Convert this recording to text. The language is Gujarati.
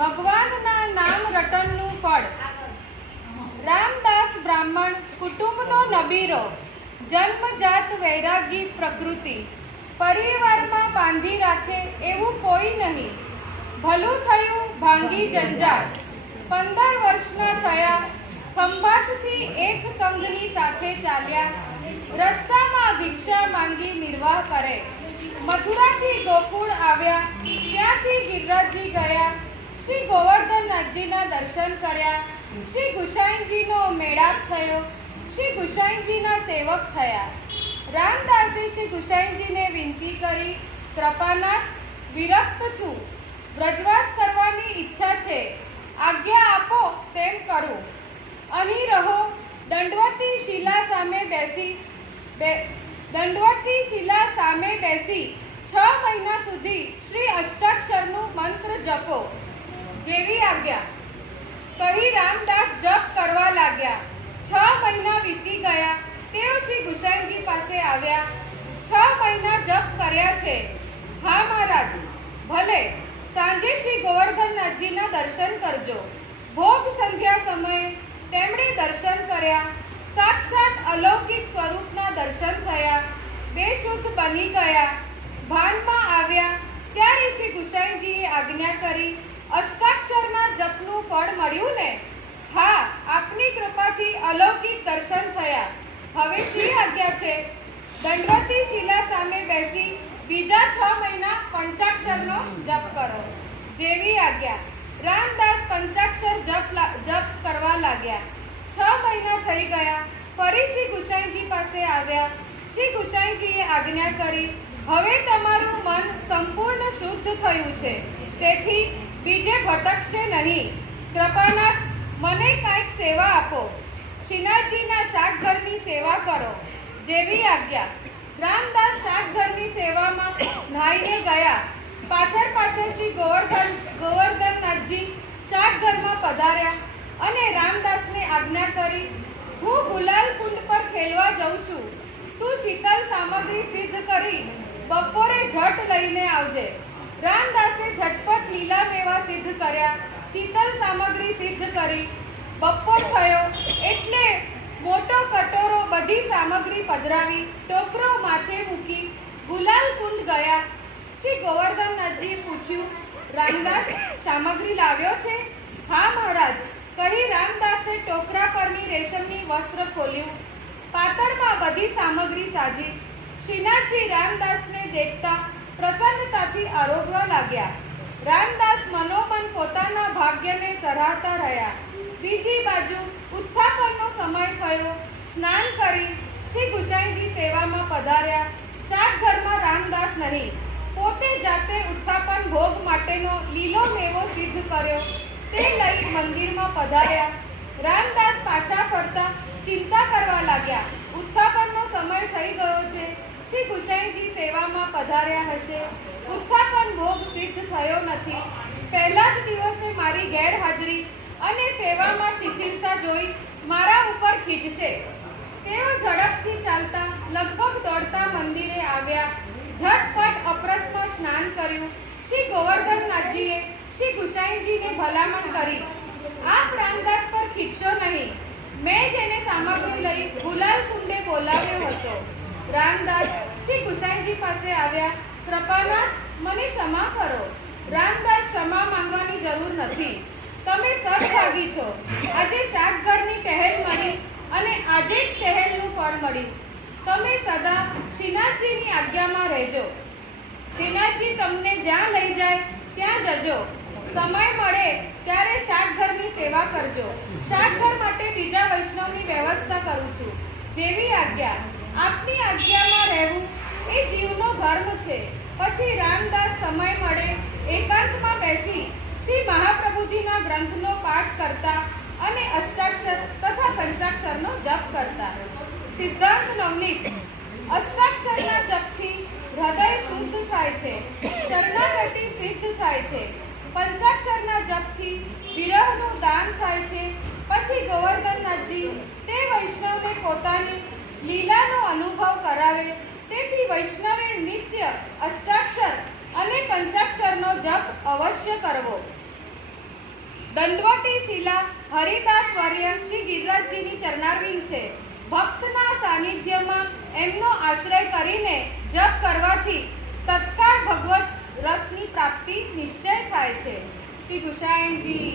ભગવાનના નામ રટણનું ફળ. રામદાસ બ્રાહ્મણ કુટુંબનો નબીરો, જન્મજાત વૈરાગી પ્રકૃતિ, પરિવારમાં બાંધી રાખે એવું કોઈ નહીં. ભલું થયું ભાંગી જંજાળ. 15 વર્ષના થયા, ખંભાતથી એક સંઘની સાથે ચાલ્યા. રસ્તામાં ભિક્ષા માંગી નિર્વાહ કરે. મથુરાથી ગોકુળ આવ્યા, ત્યાંથી ગિરિરાજજી ગયા. શ્રી ગોવર્ધનનાથજીના દર્શન કર્યા. શ્રી ગુસાઈજીનો મેળાપ થયો. શ્રી ગુસાઈજીના સેવક થયા. રામદાસે શ્રી ગુસાઈજીને વિનંતી કરી, કૃપાનાથ, વિરક્ત છું, વ્રજવાસ કરવાની ઈચ્છા છે, આજ્ઞા આપો તેમ કરું. અહીં રહો. દંડવતી શિલા સામે બેસી 6 મહિના સુધી શ્રી અષ્ટાક્ષરનું મંત્ર જપો. જેવી આજ્ઞા કહી રામદાસ જપ કરવા લાગ્યા. 6 મહિના વીતી ગયા. તેઓ શ્રી ગુસાઈજી પાસે આવ્યા. 6 મહિના જપ કર્યા છે. હા મહારાજ, ભલે. સાંજે શ્રી ગોવર્ધનનાથજીના દર્શન કરજો. ભોગ સંધ્યા સમયે તેમણે દર્શન કર્યા. સાક્ષાત અલૌકિક સ્વરૂપના દર્શન થયા. બેશુદ્ધ બની ગયા. ભાનમાં આવ્યા ત્યારે શ્રી ગુસાઈજીએ આજ્ઞા કરી, અષ્ટાક્ષરના જપનું ફળ મળ્યું ને? હા, આપની કૃપાથી અલૌકિક દર્શન થયા. હવે શ્રી આજ્ઞા છે, દંડવતી શિલા સામે બેસી બીજા 6 મહિના પંચાક્ષરનો જપ કરો. જેવી આજ્ઞા. રામદાસ પંચાક્ષર જપ કરવા લાગ્યા. 6 મહિના થઈ ગયા. ફરી શ્રી ગુસાઈજી પાસે આવ્યા. શ્રી ગુસાઈજીએ આજ્ઞા કરી, હવે તમારું મન સંપૂર્ણ શુદ્ધ થયું છે, તેથી બીજે ભટકશે નહીં. કૃપાનાથ, મને કાંઈક સેવા આપો. શ્રીનાથજીના શાકઘરની સેવા કરો. જેવી આજ્ઞા. રામદાસ શાકઘરની સેવામાં નાહીને ગયા. પાછળ શ્રી ગોવર્ધનનાથજી શાકઘરમાં પધાર્યા અને રામદાસને આજ્ઞા કરી, હું ગુલાલ કુંડ પર ખેલવા જઉં છું, તું શીતલ સામગ્રી સિદ્ધ કરી બપોરે ઝટ લઈને આવજે. રામદાસે ઝટપટ લીલા મેવા સિદ્ધ કર્યા. શીતલ સામગ્રી સિદ્ધ કરી. બપોર થયો એટલે મોટો કટોરો બધી સામગ્રી પધરાવી ટોકરો માથે મૂકી ગુલાલ કુંડ ગયા. શ્રી ગોવર્ધનનાથજીએ પૂછ્યું, રામદાસ, સામગ્રી લાવ્યો છે? હા મહારાજ, કહી રામદાસે ટોકરા પરની રેશમની વસ્ત્ર ખોલ્યું. પાતળમાં બધી સામગ્રી સાજી. શ્રીનાથજી રામદાસને દેખતા પ્રસન્નતાથી આરોગવા લાગ્યા. રામદાસ મનોમન પોતાના ભાગ્યને સરાહતા રહ્યા. બીજી બાજુ ઉત્થાપનનો સમય થયો. સ્નાન કરી શ્રી ગુસાઈજી સેવામાં પધાર્યા. શાકઘરમાં રામદાસ નહીં, પોતે જાતે ઉત્થાપન ભોગ માટેનો લીલો મેવો સિદ્ધ કર્યો. તે લઈ મંદિરમાં પધાર્યા. રામદાસ પાછા ફરતા ચિંતા કરવા લાગ્યા. ઉત્થાપનનો સમય થઈ ગયો છે. શ્રી ગુસાઈજી સેવામાં પધાર્યા હશે. ઉત્થાપન ભોગ સિદ્ધ થયો નથી. પહેલા જ દિવસે મારી ગેરહાજરી અને સેવામાં શિથિલતા જોઈ મારા ઉપર ખીજશે. તેઓ ઝડપથી ચાલતા, લગભગ દોડતા મંદિરે આવ્યા. ઝટપટ અપરસમાં સ્નાન કર્યું. શ્રી ગોવર્ધનનાથજીએ શ્રી ગુસાઈજીને ભલામણ કરી, આપ રામદાસ પર ખીજશો નહીં. મેં જેને સામગ્રી લઈ ગુલાલ કુંડે બોલાવ્યો હતો. રામદાસ શ્રી ગુસાઈજી પાસે આવ્યા. કૃપાનાથ, મને ક્ષમા કરો. રામદાસ, ક્ષમા માંગવાની જરૂર નથી. તમે સદભાગી છો. આજે શાકઘરની ટહેલ મળી અને આજે જ ટહેલનું ફળ મળ્યું. તમે સદા શ્રીનાથજીની આજ્ઞામાં રહેજો. શ્રીનાથજી તમને જ્યાં લઈ જાય ત્યાં જજો. સમય મળે ત્યારે શાકઘરની સેવા કરજો. શાકઘર માટે બીજા વૈષ્ણવની વ્યવસ્થા કરું છું. જેવી આજ્ઞા. આપની આજ્ઞામાં રહેવું એ જીવનો ધર્મ છે. પછી રામદાસ સમય મળે એકાંતમાં બેસી શ્રી મહાપ્રભુજીના ગ્રંથનો પાઠ કરતા અને અષ્ટાક્ષર તથા પંચાક્ષરનો જપ કરતા. સિદ્ધાંત નવનીત. અષ્ટાક્ષરના જપથી હૃદય શુદ્ધ થાય છે, શરણાગતિ સિદ્ધ થાય છે. પંચાક્ષરના જપથી વિરહનું દાન થાય છે. પછી ગોવર્ધનનાથજી તે વૈષ્ણવને પોતાની લીલાનો અનુભવ કરાવે. તેથી વૈષ્ણવે નિત્ય અષ્ટાક્ષર અને પંચાક્ષરનો જપ અવશ્ય કરવો. દંડવટી શિલા હરિદાસ વર્ય શ્રી ગિરિરાજજીની ચરણારવિંદ છે. ભક્તના સાનિધ્યમાં એમનો આશ્રય કરીને જપ કરવાથી તત્કાળ ભગવત રસની પ્રાપ્તિ નિશ્ચય થાય છે. શ્રી ગુસાઈજી